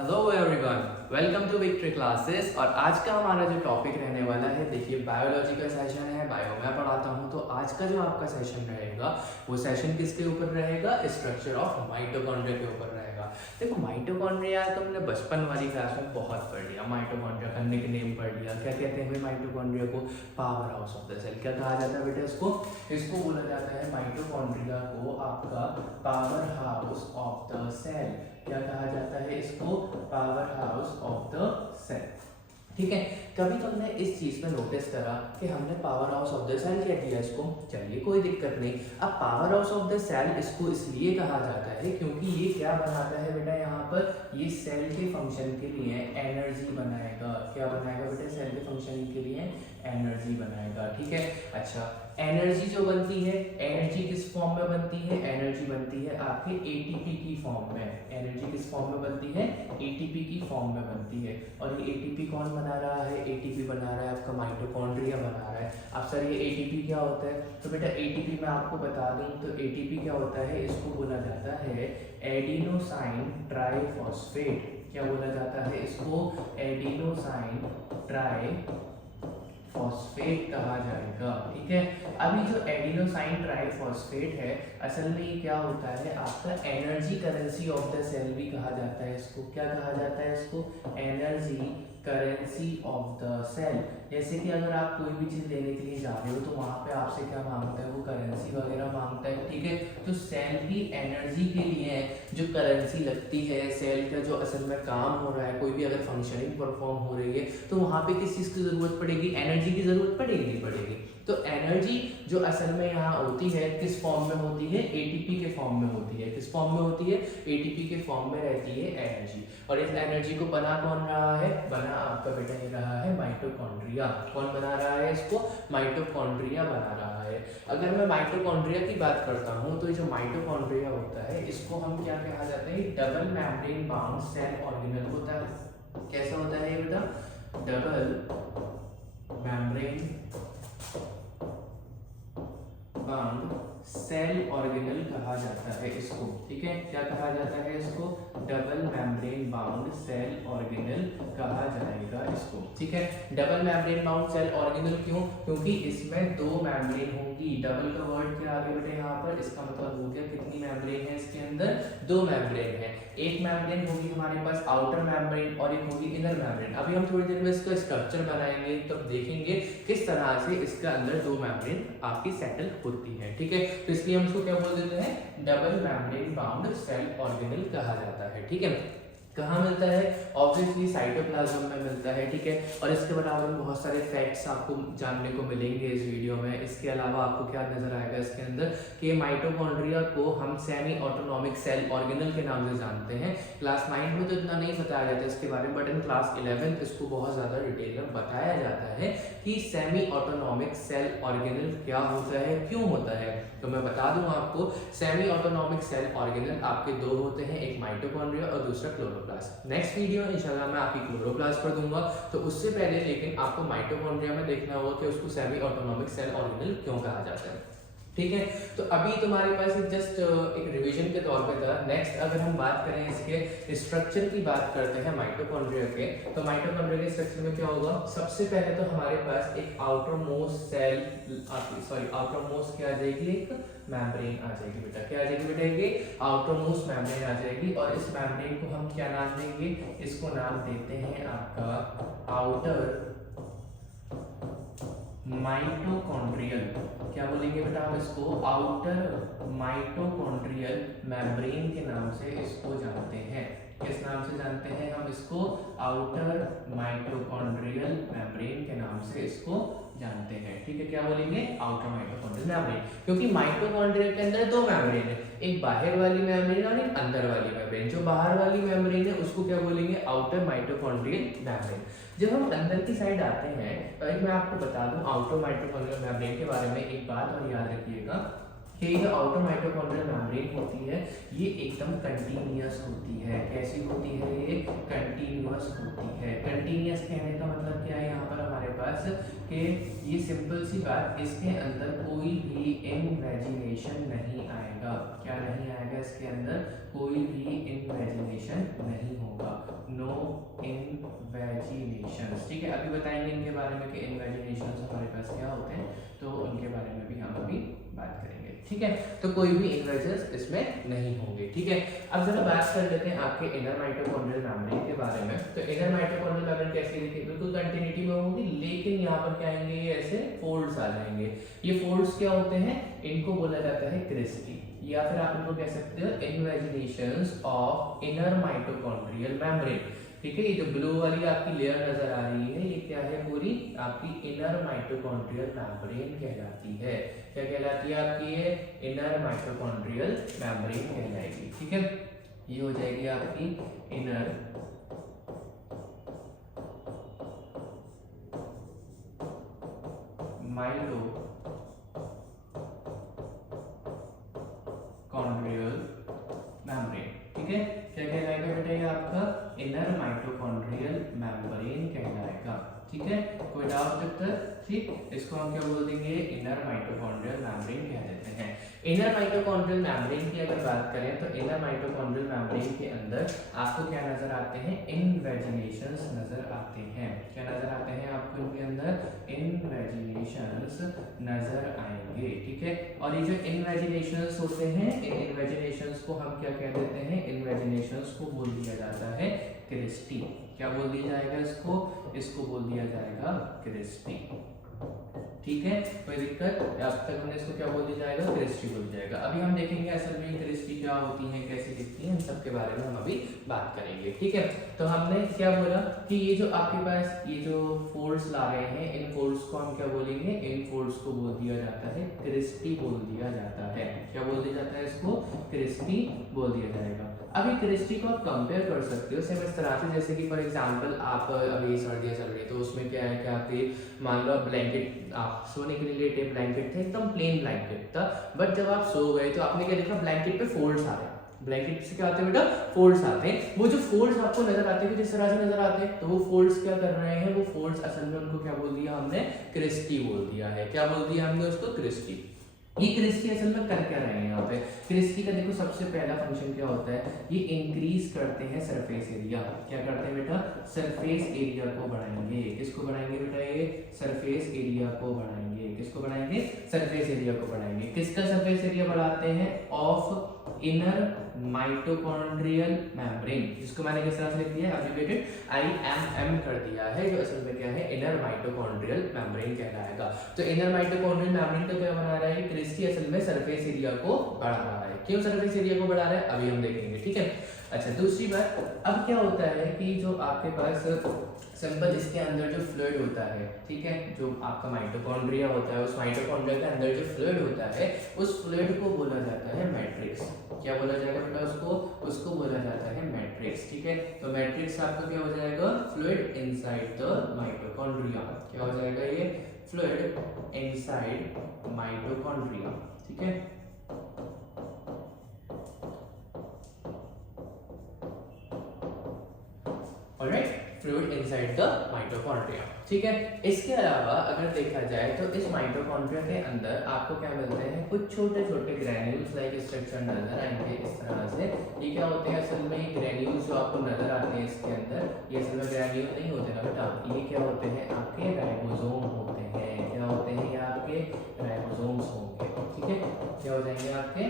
Hello everyone, welcome to Victory Classes. और आज का हमारा जो टॉपिक रहने वाला है, देखिए बायोलॉजी का सेशन है, बायो मैं पढ़ाता हूँ। तो आज का जो आपका सेशन रहेगा वो सेशन किसके ऊपर रहेगा? स्ट्रक्चर ऑफ माइटोकॉन्ड्रिया के ऊपर रहेगा। देखो माइटोकॉन्ड्रिया तो हमने बचपन वाली क्लास में बहुत पढ़ लिया, माइटोकॉन्ड्रिया का निकनेम पढ़ लिया। क्या कहते हैं माइटोकॉन्ड्रिया को? Power house of the cell. क्या कहा जाता है बेटा इसको बोला जाता है माइटोकॉन्ड्रिया को आपका power house of the cell. क्या कहा जाता है इसको? Power house of the cell. ठीक है, कभी तुमने इस चीज में नोटिस करा कि हमने power house of the cell क्या किया इसको? चलिए कोई दिक्कत नहीं। अब power house of the cell इसको इसलिए कहा जाता है क्योंकि ये क्या बनाता है बेटा, यहाँ पर ये सेल के फंक्शन के लिए एनर्जी बनाएगा। क्या बनाएगा बेटा? सेल के फंक्शन के लिए एनर्जी बनाएगा। ठीक है, अच्छा एनर्जी जो बनती है, एनर्जी किस फॉर्म में बनती है? एनर्जी बनती है आपके एटीपी की फॉर्म में। एनर्जी किस फॉर्म में बनती है? एटीपी की फॉर्म में बनती है। और ये एटीपी कौन बना रहा है? एटीपी बना रहा है आपका माइटोकॉन्ड्रिया बना रहा है। अब सर ये एटीपी क्या होता है? तो बेटा एटीपी मैं आपको बता दूं तो एटीपी क्या होता है, इसको बोला जाता है एडिनोसाइन ट्राइफॉस्फेट। क्या बोला जाता है इसको? एडिनोसाइन ट्राई फॉस्फेट कहा जाएगा। ठीक है, अभी जो एडिनोसाइन ट्राइफॉस्फेट है असल में ये क्या होता है आपका energy currency of the cell भी कहा जाता है इसको। क्या कहा जाता है इसको? Energy currency of the cell. जैसे कि अगर आप कोई भी चीज लेने के लिए जा रहे हो तो वहां पे आपसे क्या मांगता है? वो करेंसी वगैरह मांगता है। ठीक है, तो सेल की एनर्जी के लिए जो करेंसी लगती है, सेल का जो असल में काम हो रहा है, कोई भी अगर फंक्शनिंग परफॉर्म हो रही है तो वहां पे किस चीज की जरूरत पड़ेगी? एनर्जी की जरूरत पड़ेगी नहीं पड़ेगी? तो एनर्जी जो असल में यहाँ होती है किस फॉर्म में होती है? एटीपी के फॉर्म में होती है। किस फॉर्म में होती है? एटीपी के फॉर्म में रहती है एनर्जी। और इस एनर्जी को बना कौन रहा है? बना आपका बेटा ये रहा है माइटोकॉन्ड्रिया। कौन बना रहा है इसको? माइटोकॉन्ड्रिया बना रहा है। अगर मैं माइटोकॉन्ड्रिया की बात करता हूँ तो ये जो माइटोकॉन्ड्रिया होता है इसको हम क्या कहा जाता है? Double membrane bound cell organelle होता है। कैसा होता है ये बेटा? Double membrane bound cell organelle कहा जाता है इसको। ठीक है, क्या कहा जाता है इसको? Double membrane bound cell organelle कहा जाएगा इसको। ठीक है, double membrane bound cell organelle क्यों? क्योंकि इसमें दो मेम्ब्रेन होंगी। डबल का वर्ड क्या आ गया बेटे यहाँ पर? इसका मतलब हो गया कितनी मेम्ब्रेन है इसके अंदर? दो मेम्ब्रेन है। एक मेम्ब्रेन होगी हमारे पास आउटर मेम्ब्रेन और एक होगी इनर मेम्ब्रेन। अभी हम थोड़ी देर में इसका स्ट्रक्चर बनाएंगे तब देखेंगे किस तरह से इसके अंदर दो मेम्ब्रेन आपकी सेटल होती है। ठीक है, तो इसलिए हम इसको क्या बोल देते हैं? Double membrane bound cell organelle कहा जाता है। ठीक है, कहाँ मिलता है? ऑब्वियसली साइटोप्लाज्म में मिलता है। ठीक है, और इसके बराबर में बहुत सारे फैक्ट्स आपको जानने को मिलेंगे इस वीडियो में। इसके अलावा आपको क्या नजर आएगा इसके अंदर कि माइटोकॉन्ड्रिया को हम सेमी ऑटोनॉमिक सेल ऑर्गेनल के नाम से जानते हैं। क्लास 9 में तो इतना नहीं बताया जाता इसके बारे में, बट इन क्लास 11 इसको बहुत ज्यादा डिटेल में बताया जाता है कि सेमी ऑटोनॉमिक सेल ऑर्गेनल क्या होता है, क्यों होता है। तो मैं बता दूं आपको, सेमी ऑटोनॉमिक सेल ऑर्गेनल आपके दो होते हैं, एक माइटोकॉन्ड्रिया और दूसरा क्लोरोप्लास्ट। नेक्स्ट वीडियो इंशाल्लाह मैं आपकी क्लोरोप्लास्ट पर दूंगा। तो उससे पहले लेकिन आपको माइटोकॉन्ड्रिया में देखना होगा कि उसको सेमी ऑटोनॉमिक सेल ऑर्गेनल क्यों कहा जाता है। ठीक है, तो अभी तुम्हारे पास जस्ट एक रिवीजन के तौर पे था। नेक्स्ट अगर हम बात करें इसके स्ट्रक्चर की बात करते हैं माइटोकॉन्ड्रिया के, तो माइटोकॉन्ड्रिया के स्ट्रक्चर में क्या होगा? सबसे पहले तो हमारे पास एक outermost cell outermost क्या आ जाएगी? एक मेम्ब्रेन आ जाएगी बेटा। क्या आ जाएगी बेटा? ये आउटर मोस्ट मेम्ब्रेन आ जाएगी। और इस मेम्ब्रेन को हम क्या नाम देंगे? इसको नाम देते हैं आपका आउटर माइटोकॉन्ड्रियल। क्या बोलेंगे बेटा हम इसको? आउटर माइटोकॉन्ड्रियल मेम्ब्रेन के नाम से इसको जानते हैं। किस नाम से जानते हैं हम इसको? आउटर माइटोकॉन्ड्रियल मेम्ब्रेन के नाम से इसको जानते हैं। ठीक है, क्या बोलेंगे? आउटर माइटोकॉन्ड्रियल मेम्ब्रेन, क्योंकि माइटोकॉन्ड्रिया के अंदर दो मेम्ब्रेन है, एक बाहर वाली मेम्ब्रेन और एक अंदर वाली मेम्ब्रेन। जो बाहर वाली मेम्ब्रेन है उसको क्या बोलेंगे? Outer mitochondrial membrane. जब हम अंदर की साइड आते हैं तो एक मैं आपको बता दूं आउटर माइटोकॉन्ड्रियल मेम्ब्रेन के बारे में एक बात और याद रखिएगा कि ये आउटर माइटोकॉन्ड्रियल मेम्ब्रेन होती है ये एकदम कंटीन्यूअस होती है। कैसी होती है? ये कंटीन्यूअस होती है। कंटीन्यूअस कहने का मतलब क्या है यहाँ पर हमारे पास कि ये सिंपल सी बात, इसके अंदर कोई भी इनवेजिनेशन नहीं आएगा। क्या नहीं आएगा? इसके अंदर कोई भी इनवेजिनेशन नहीं होगा। नो इनवेजिनेशंस। ठीक है, अभी बताएंगे इनके बारे में कि इनवेजिनेशंस हमारे पास क्या होते हैं, तो उनके बारे में भी हम अभी बात करेंगे। ठीक है, तो कोई भी इन्वर्जन्स इसमें नहीं होंगे। ठीक है, अब जरा बात कर लेते हैं आपके इनर माइटोकॉन्ड्रियल मेम्ब्रेन के बारे में। तो इनर माइटोकॉन्ड्रियल मेम्ब्रेन कैसी दिखेगी, बिल्कुल कंटिन्यूटी में होगी, लेकिन यहाँ पर क्या आएंगे, ये ऐसे फोल्ड्स आ जाएंगे। ये फोल्ड्स क्या होते हैं, इनको बोला जाता है क्रिस्टी, या फिर आप इनको कह सकते हो इन्वेजिनेशंस ऑफ इनर माइटोकॉन्ड्रियल मेम्ब्रेन। ठीक है, ये जो ब्लू वाली आपकी लेयर नजर आ रही है, ये क्या है, पूरी आपकी इनर माइटोकॉन्ड्रियल मेम्ब्रेन कहलाती है। क्या कहलाती है आपकी, ये इनर माइटोकॉन्ड्रियल मेम्ब्रेन कहलाएगी। ठीक है, ये हो जाएगी आपकी इनर माइटोकॉन्ड्रियल मेम्ब्रेन। ठीक है, क्या कहलाएगा बेटा, ये आपका इनर माइटोकॉन्ड्रियल मेम्ब्रेन कहलाएगा। ठीक है, कोई डाउट जब तक? ठीक, इसको हम क्या बोल देंगे, इनर माइटोकॉन्ड्रियल मेम्ब्रेन कह देते हैं। इनर माइटोकॉन्ड्रियल मेम्ब्रेन की अगर बात करें तो इनर माइटोकॉन्ड्रियल मेम्ब्रेन के अंदर आपको क्या नजर आते हैं, इनवेजिनेशंस नजर आते हैं। क्या नजर आते हैं आपको इनके अंदर, इनवेजिनेशंस नजर आएंगे। ठीक है, और ये जो इनवेजिनेशंस होते हैं, इन इनवेजिनेशंस को हम क्या कह देते हैं, इनवेजिनेशंस को बोल दिया जाता है क्रिस्टी। क्या बोल दिया जाएगा इसको, इसको बोल दिया जाएगा क्रिस्टी। ठीक है, कोई दिक्कत? अब तक हमने इसको क्या बोल दिया जाएगा, क्रिस्टी बोल दिया जाएगा। अभी हम देखेंगे असल में क्रिस्टी क्या होती है, कैसे दिखती है, इन सब के बारे में हम अभी बात करेंगे। ठीक है, तो हमने क्या बोला कि ये जो आपके पास ये जो फोल्ड्स ला रहे हैं, इन फोल्ड्स को हम क्या बोलेंगे, इन फोल्ड्स को बोल दिया जाता है क्रिस्टी बोल दिया जाता है। क्या बोल दिया जाता है इसको, क्रिस्टी बोल दिया जाएगा। अभी क्रिस्टी को आप कंपेयर कर सकते हो सेम इस तरह से, जैसे कि फॉर एग्जांपल आप अभी सर्दियाँ चल रही है, तो उसमें क्या है कि आपके मान लो ब्लैंकेट, आप सोने के लिए लेटे, ब्लैंकेट थे, एकदम प्लेन ब्लैंकेट था, बट जब आप सो गए तो आपने क्या देखा, ब्लैंकेट पे फोल्ड्स आ रहे हैं। ब्लैंकेट से क्या आते हैं बेटा, फोल्ड्स आते हैं। वो जो फोल्ड्स आपको नजर आते हैं, जिस तरह से नजर आते हैं, तो वो फोल्ड्स क्या कर रहे हैं, वो फोल्ड्स असल में उनको क्या बोल दिया हमने, क्रिस्टी बोल दिया है। क्या बोल दिया हमने उसको, क्रिस्टी। ये क्रिस्टी असल में कर क्या रहे हैं यहाँ पे, क्रिस्टी का देखो सबसे पहला फंक्शन क्या होता है, ये इंक्रीज करते हैं सरफेस एरिया। क्या करते हैं बेटा, सरफेस एरिया को बढ़ाएंगे। किसको बढ़ाएंगे बेटा, ये सरफेस एरिया को बढ़ाएंगे। किसको बढ़ाएंगे, सरफेस एरिया को बढ़ाएंगे। किसका सरफेस एरिया बढ़ाते हैं, ऑफ इनर माइटोकॉन्ड्रियल मेम्ब्रेन, जिसको मैंने किस तरह से लिख दिया है, एब्रिविएटेड IMM कर दिया है, जो असल में क्या है, इनर माइटोकॉन्ड्रियल मेम्ब्रेन कहलाएगा। तो इनर माइटोकॉन्ड्रियल मेम्ब्रेन का क्या बना रहा है, क्रिस्टी असल में सरफेस एरिया को बढ़ा रहा है। क्यों सरफेस एरिया को बढ़ा रहा है, अभी हम देखेंगे। ठीक है, अच्छा दूसरी बात, अब क्या होता है कि जो आपके पास सिंपल इसके अंदर जो फ्लूइड होता है, ठीक है, जो आपका माइटोकॉन्ड्रिया होता है, उस माइटोकॉन्ड्रिया के अंदर जो फ्लूइड होता है, उस फ्लूइड को बोला जाता है मैट्रिक्स। क्या बोला जाएगा बेटा उसको, उसको बोला जाता है मैट्रिक्स। ठीक है, तो मैट्रिक्स आपका क्या हो जाएगा, फ्लूइड इनसाइड द माइटोकॉन्ड्रिया। क्या हो जाएगा, ये फ्लूइड इनसाइड माइटोकॉन्ड्रिया। ठीक है, alright, fluid inside the mitochondria. ठीक है, इसके अलावा अगर देखा जाए तो इस माइटोकॉन्ड्रिया के अंदर आपको क्या मिलते हैं, कुछ छोटे छोटे ग्रैन्यूल्स लाइक स्ट्रक्चर नजर आएंगे इस तरह से। ये क्या होते हैं, असल में ग्रैन्यूल्स जो आपको नजर आते हैं इसके अंदर, ये असल में ग्रैन्यूल नहीं होते ना बेटा, ये क्या होते हैं, आपके राइबोसोम होते हैं। क्या होते हैं, ये आपके राइबोसोम्स होंगे। ठीक है, क्या हो जाएंगे आपके,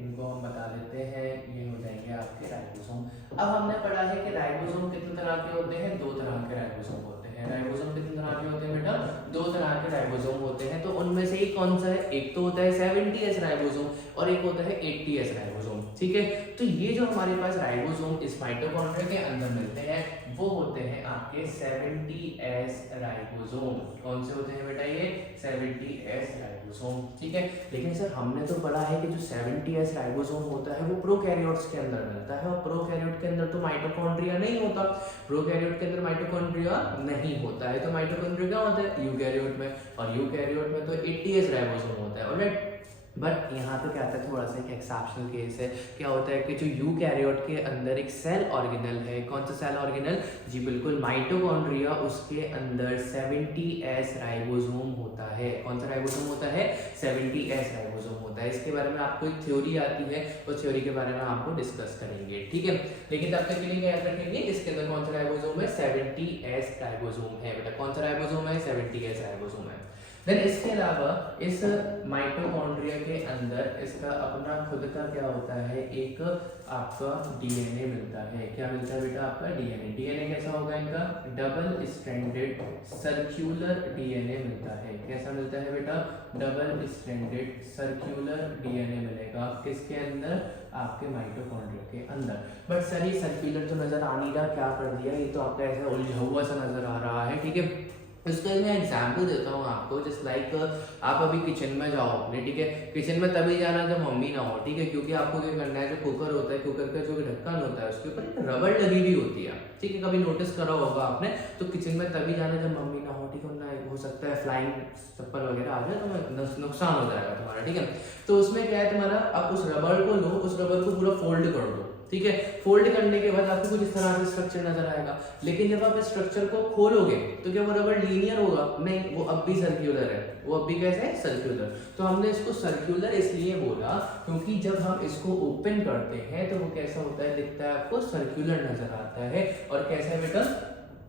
इनको हम बता देते हैं, ये हो जाएंगे आपके राइबोसोम। अब हमने पढ़ा है कि राइबोसोम कितने तरह के होते हैं, दो तरह के राइबोसोम होते हैं। राइबोसोम कितने तरह के होते हैं बेटा, दो तरह के राइबोसोम होते हैं। तो उनमें से एक कौन सा है, एक तो होता है 70S राइबोसोम और एक होता है 80S राइबोसोम। ठीक है, तो ये जो हमारे पास राइबोसोम इस माइटोकॉन्ड्रिया के अंदर मिलते हैं, वो होते हैं आपके 70S राइबोसोम। कौन से होते हैं बेटा, ये 70S राइबोसोम। ठीक है, लेकिन सर हमने तो पढ़ा है कि जो 70S राइबोसोम होता है वो प्रोकैरियोट्स के अंदर मिलता है, और प्रोकैरियोट के अंदर तो माइटोकॉन्ड्रिया नहीं होता। प्रोकैरियोट के अंदर माइटोकॉन्ड्रिया नहीं होता है, तो माइटोकॉन्ड्रिया क्या होता है, यूकैरियोट में, और यूकैरियोट में तो 80S राइबोसोम होता है। ऑलराइट, बट यहाँ पे क्या आता है, थोड़ा सा एक एक्सेप्शनल केस है। क्या होता है कि जो यूकैरियोट के अंदर एक सेल ऑर्गेनल है, कौन सा सेल ऑर्गेनल, जी बिल्कुल माइटोकॉन्ड्रिया, उसके अंदर 70S राइबोसोम होता है। कौन सा राइबोसोम होता है, 70S राइबोसोम होता है। इसके बारे में आपको एक थ्योरी आती है, उस थ्योरी के बारे में आपको डिस्कस करेंगे, ठीक है। लेकिन तब तक के लिए याद रखेंगे इसके अंदर कौन सा राइबोसोम है, 70S राइबोसोम है बेटा। कौन सा राइबोसोम है, 70S राइबोसोम है। देन इसके अलावा इस माइटोकॉन्ड्रिया के अंदर इसका अपना खुद का क्या होता है, एक आपका डीएनए मिलता है। क्या मिलता है बेटा, आपका डीएनए। डीएनए कैसा होगा इनका, डबल स्ट्रैंडेड सर्क्यूलर डीएनए मिलता है। कैसा मिलता है बेटा, डबल स्ट्रैंडेड सर्क्यूलर डीएनए मिलेगा किसके अंदर, आपके माइटोकॉन्ड्रिया के अंदर। बट सर ये सर्क्यूलर तो नजर आ नहीं रहा, क्या कर दिया, ये तो आपका ऐसा उलझा हुआ सा नजर आ रहा है, ठीक है। इसका मैं एग्जाम्पल देता हूँ आपको, जस्ट लाइक आप अभी किचन में जाओ अपने, ठीक है। किचन में तभी जाना जब मम्मी ना हो, ठीक है, क्योंकि आपको क्या करना है, जो कुकर होता है, कुकर का जो ढक्कन होता है उसके ऊपर रबड़ लगी हुई होती है, ठीक है। कभी नोटिस करा होगा आपने। तो किचन में तभी जाना जब मम्मी ना हो, ठीक है, ना हो सकता है फ्लाइंग चप्पल वगैरह आ जाए तो नुकसान हो जाएगा तुम्हारा, ठीक है। तो उसमें क्या है तुम्हारा, आप उस रबड़ को लो, उस रबड़ को पूरा फोल्ड कर दो, ठीक है। फोल्ड करने के बाद आपको कुछ इस तरह से स्ट्रक्चर नजर आएगा। लेकिन जब आप इस स्ट्रक्चर को खोलोगे तो क्या वो रबड़ लीनियर होगा, नहीं, वो अब भी सर्क्यूलर है। वो अब भी कैसे है, सर्क्यूलर। तो हमने इसको सर्क्यूलर इसलिए बोला क्योंकि जब हम इसको ओपन करते हैं तो वो कैसा होता है, दिखता है आपको सर्क्यूलर नजर आता है। और कैसा है बेटा,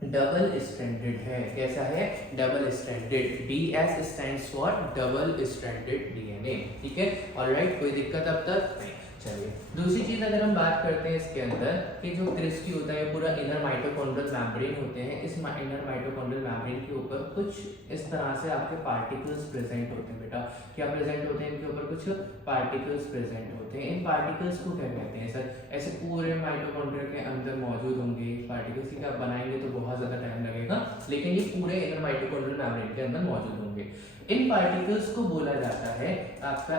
डबल स्ट्रैंडेड है। कैसा है, double stranded. DS stands for double stranded DNA, ठीक है। ऑलराइट, कोई दिक्कत अब तक नहीं। चलिए दूसरी चीज अगर हम बात करते हैं इसके अंदर कि जो क्रिस्टी होता है, पूरा इनर माइटोकॉन्ड्रियल मेम्ब्रेन होते हैं। इस इनर माइटोकॉन्ड्रियल मेम्ब्रेन के ऊपर कुछ इस तरह से आपके पार्टिकल्स प्रेजेंट होते हैं बेटा। क्या प्रेजेंट होते हैं, इनके ऊपर कुछ पार्टिकल्स प्रेजेंट होते हैं। इन पार्टिकल्स को क्या कहते हैं सर, ऐसे पूरे माइटोकॉन्ड्रिया के अंदर मौजूद होंगे पार्टिकल्स, की आप बनाएंगे तो बहुत ज्यादा टाइम लगेगा, लेकिन ये पूरे इनर माइटोकॉन्ड्रियल मेम्ब्रेन के अंदर मौजूद होंगे। इन पार्टिकल्स को बोला जाता है आपका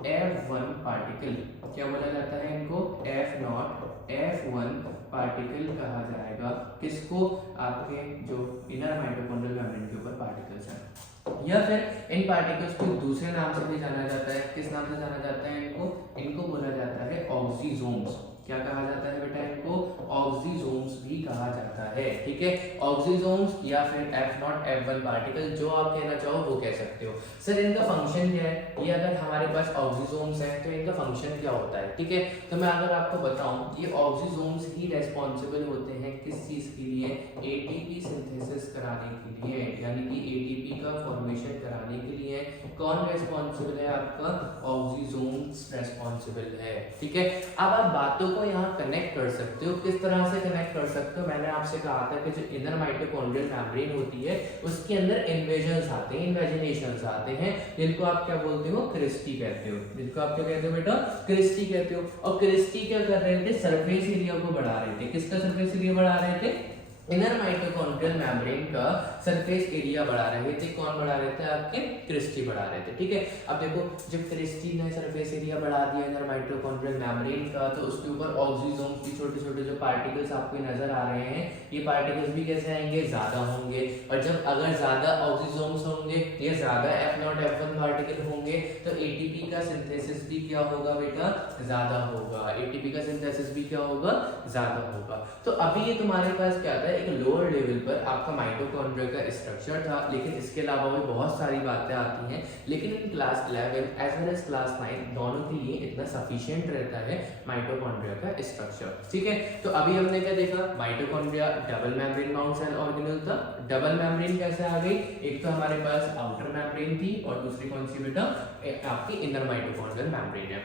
F1 पार्टिकल। क्या बोला जाता है इनको, F1 पार्टिकल कहा जाएगा। किसको, आपके जो इनर माइटोकॉन्ड्रियल मेम्ब्रेन के ऊपर पार्टिकल्स हैं। या फिर इन पार्टिकल्स को दूसरे नाम से भी जाना जाता है। किस नाम से जाना जाता है इनको बोला जाता है ऑक्सीजोम्स। क्या कहा जाता है बेटा, इनको ऑक्सीजोम्स भी कहा जाता है, ठीक है। ऑक्सीजोम्स या फिर F1 पार्टिकल, जो आप कहना चाहो वो कह सकते हो। सर इनका फंक्शन क्या है, ये अगर हमारे पास ऑक्सीजोम्स है तो इनका फंक्शन क्या होता है, ठीक है। तो मैं अगर आपको बताऊं, ये ऑक्सीजोम्स ही रेस्पॉन्सिबल होते हैं किस चीज के लिए, ATP सिंथेसिस कराने के लिए, यानी कि ATP का फॉर्मेशन कराने के लिए कौन रेस्पॉन्सिबल है, आपका ऑक्सीजोम्स रेस्पॉन्सिबल है, ठीक है। अब आप बातों को यहाँ कनेक्ट कर सकते हो। किस तरह से कनेक्ट कर सकते हो, मैंने आपसे कहा था कि जो इनर माइटोकॉन्ड्रियल मेम्ब्रेन होती है उसके अंदर इन्वेजन्स आते हैं, इन्वेजिनेशंस आते हैं, जिनको आप क्या बोलते हो, क्रिस्टी कहते हो। जिनको आप क्या कहते हो बेटा, क्रिस्टी कहते हो। और क्रिस्टी क्या कर रहे थे, सरफेस एरिया को बढ़ा रहे थे। किसका सरफेस एरिया बढ़ा रहे थे, इनर माइटोकॉन्ड्रियल मेम्ब्रेन का सरफेस एरिया बढ़ा रहे थे। कौन बढ़ा रहे थे, आपके क्रिस्टी बढ़ा रहे थे, ठीक है। अब देखो जब क्रिस्टी ने सरफेस एरिया बढ़ा दिया इनर माइटोकॉन्ड्रियल मेम्ब्रेन का, तो उसके ऊपर ऑक्सीजोम्स की छोटे छोटे जो पार्टिकल्स आपको नजर आ रहे हैं, ये पार्टिकल्स भी कैसे आएंगे, ज्यादा होंगे। और जब अगर ज्यादा ऑक्सीजोम्स होंगे या ज्यादा F1 पार्टिकल होंगे तो ATP का सिंथेसिस भी क्या होगा बेटा, ज्यादा होगा। ATP का सिंथेसिस भी क्या होगा, ज्यादा होगा। तो अभी ये तुम्हारे पास क्या था, एक लोअर लेवल पर आपका माइटोकॉन्ड्रिया का स्ट्रक्चर था, लेकिन इसके अलावा भी बहुत सारी बातें आती हैं। लेकिन in class 11 as well as class 9 दोनों के लिए इतना सफिशिएंट रहता है माइटोकॉन्ड्रिया का स्ट्रक्चर, ठीक है। तो अभी हमने क्या देखा, mitochondria double membrane bound cell organelle था। डबल मेम्ब्रेन कैसे आ गई, एक तो हमारे पास आउटर मेम्ब्रेन थी और दूसरी कौन सी बेटा, आपकी इनर माइटोकॉन्ड्रियल मेम्ब्रेन है,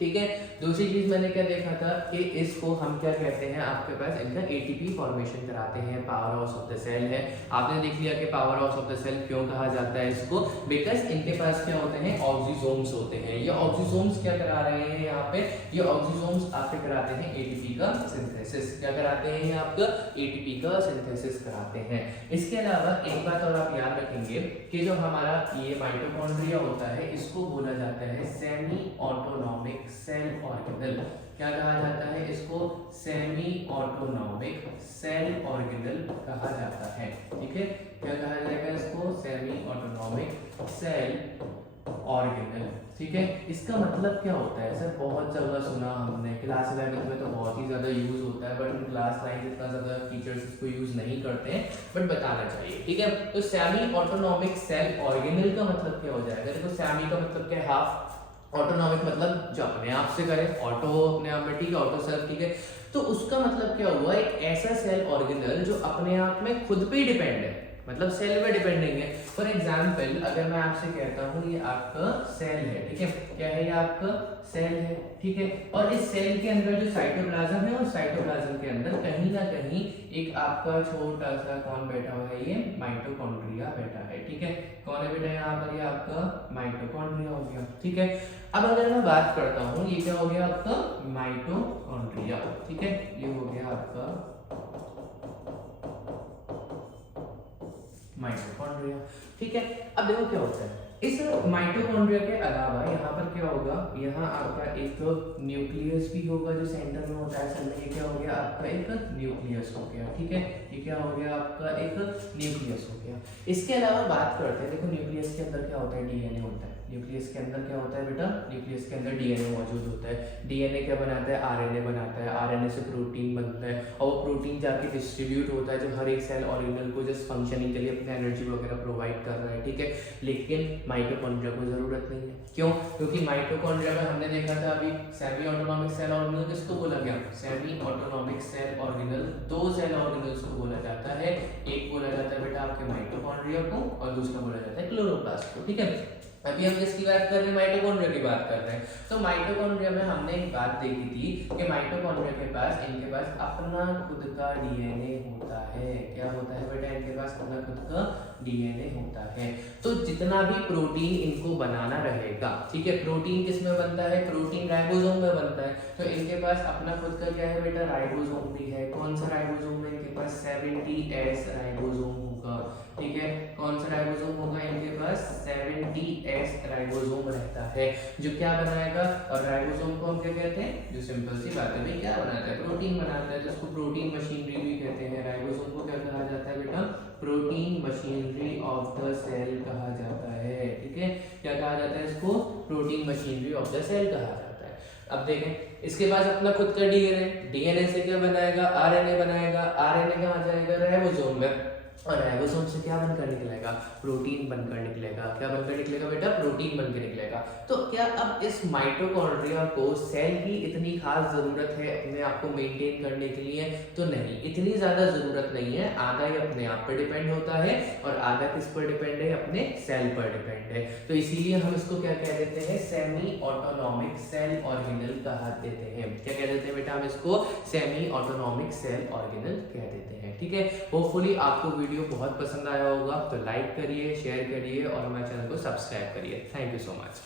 ठीक है। दूसरी चीज मैंने क्या देखा था कि इसको हम क्या कहते हैं, आपके पास इनका ATP फॉर्मेशन कराते हैं, power house of the cell है। आपने देख लिया कि power house of the cell क्यों कहा जाता है इसको, बिकॉज इनके पास क्या होते हैं, ऑक्सीजोम्स होते हैं। ये ऑक्सीजोम्स क्या करा रहे हैं यहाँ पे, ये ऑक्सीजोम्स आपके कराते हैं ATP का सिंथेसिस। क्या कराते हैं, ये आपका ATP का सिंथेसिस कराते हैं। इसके अलावा एक बात और आप याद रखेंगे कि जो हमारा ये माइटोकॉन्ड्रिया होता है, इसको बोला जाता है सेमी ऑटोनॉमिक सेल ऑर्गेनल। क्या कहा जाता है इसको, सेमी ऑटोनॉमिक सेल ऑर्गेनल कहा जाता है, ठीक है। क्या कहा जाएगा इसको, सेमी ऑटोनॉमिक सेल ऑर्गेनल। ठीक है, इसका मतलब क्या होता है सर? बहुत जगह सुना हमने, क्लास 11 में तो बहुत ही ज़्यादा यूज़ होता है, बट क्लास 9 इतना ज़्यादा टीचर्स इसको यूज़ नहीं करते हैं, बट बताना चाहिए। ठीक है, तो सेमी ऑटोनॉमिक सेल ऑर्गेनल का मतलब क्या हो जाएगा? देखो सेमी का मतलब क्या है? हाफ, ऑटोनॉमिक मतलब जो अपने आप से करे, ऑटो अपने आप में, ठीक है, ऑटो सेल्फ, ठीक है। तो उसका मतलब क्या हुआ? एक ऐसा सेल ऑर्गेनल जो अपने आप में खुद पे ही डिपेंड है, मतलब सेल पे डिपेंड नहीं है। फॉर एग्जाम्पल अगर मैं आपसे कहता हूँ ये आपका सेल है, ठीक है, क्या है ये? आपका सेल है, ठीक है, और इस सेल के अंदर जो साइटोप्लाज्म है, और साइटोप्लाज्म के अंदर कहीं ना कहीं एक आपका छोटा सा कौन बैठा हुआ है? ये माइटोकॉन्ड्रिया बैठा है। ठीक है, कौन है बेटा यहाँ पर? ये आपका माइटोकॉन्ड्रिया हो गया। ठीक है, अब अगर मैं बात करता हूँ, ये क्या हो गया आपका? माइटोकॉन्ड्रिया। ठीक है, ये हो गया आपका माइटोकॉन्ड्रिया। ठीक है, अब देखो क्या होता है इस माइटोकॉन्ड्रिया के अलावा यहाँ पर क्या होगा? यहाँ आपका एक न्यूक्लियस भी होगा जो सेंटर में होता है। सर ये क्या हो गया? आपका एक न्यूक्लियस हो गया। ठीक है, ये क्या हो गया? आपका एक न्यूक्लियस हो गया। इसके अलावा बात करते हैं, देखो न्यूक्लियस के अंदर क्या होता है? डीएनए होता है। न्यूक्लियस के अंदर क्या होता है बेटा? न्यूक्लियस के अंदर डीएनए मौजूद होता है। डीएनए क्या बनाता है? आरएनए बनाता है। आरएनए से प्रोटीन बनता है, और वो प्रोटीन जाके डिस्ट्रीब्यूट होता है जो हर एक सेल ऑर्गेनल को जस्ट फंक्शनिंग के लिए अपने एनर्जी वगैरह प्रोवाइड कर रहा है। ठीक है, लेकिन माइटोकॉन्ड्रिया को जरूरत नहीं है। क्यों? क्योंकि माइटोकॉन्ड्रिया में हमने देखा था अभी सेमी ऑटोनॉमिक सेल ऑर्गेनल किसको बोला गया? सेमी ऑटोनॉमिक सेल ऑर्गेनल दो सेल ऑर्गेनल्स को बोला जाता है। एक बोला जाता है बेटा आपके माइटोकॉन्ड्रिया को, और दूसरा बोला जाता है क्लोरोप्लास्ट को। ठीक है, अभी हम किसकी बात कर रहे हैं? माइटोकॉन्ड्रिया की बात कर रहे हैं। तो माइटोकॉन्ड्रिया में हमने एक बात देखी थी कि माइटोकॉन्ड्रिया के पास, इनके पास अपना खुद का डीएनए होता है। क्या होता है बेटा? इनके पास अपना खुद का डीएनए होता है। तो जितना भी प्रोटीन इनको बनाना रहेगा, ठीक है, प्रोटीन किस में बनता है? प्रोटीन राइबोसोम में बनता है। तो इनके पास अपना खुद का क्या है बेटा? राइबोसोम भी है। कौन सा राइबोसोम है इनके पास? 70S राइबोसोम होगा। ठीक है, कौन सा राइबोसोम होगा इनके पास? 70S राइबोसोम रहता है, जो क्या बनाएगा? और राइबोसोम को हम क्या कहते हैं? जो सिंपल सी बात है भाई, क्या बनाता है? प्रोटीन बनाता है, जिसको प्रोटीन मशीनरी भी कहते हैं। राइबोसोम को क्या कहा जाता है बेटा? Protein machinery of the cell कहा जाता है। ठीक है, क्या कहा जाता है इसको? Protein machinery of the cell कहा जाता है। अब देखें, इसके पास अपना खुद का डीएनए, डीएनए से क्या बनाएगा? आरएनए बनाएगा। आरएनए कहाँ जाएगा? राइबोसोम में, और राइबोसोम से क्या बनकर निकलेगा? प्रोटीन बनकर निकलेगा। क्या बनकर निकलेगा बेटा? प्रोटीन बनकर निकलेगा। तो क्या अब इस माइटोकॉन्ड्रिया को सेल की इतनी खास जरूरत है अपने आप को मेंटेन करने के लिए? तो नहीं, इतनी ज्यादा जरूरत नहीं है। आधा ही अपने आप पर डिपेंड होता है, और आधा किस पर डिपेंड है? अपने सेल पर डिपेंड है। तो इसीलिए हम इसको क्या कह देते हैं? सेमी ऑटोनॉमिक सेल ऑर्गेनल कहा देते हैं। क्या कह देते हैं बेटा हम इसको? सेमी ऑटोनॉमिक सेल ऑर्गेनल कह देते हैं। ठीक है, होपफुली आपको वीडियो बहुत पसंद आया होगा, तो लाइक करिए, शेयर करिए, और हमारे चैनल को सब्सक्राइब करिए। Thank you so much.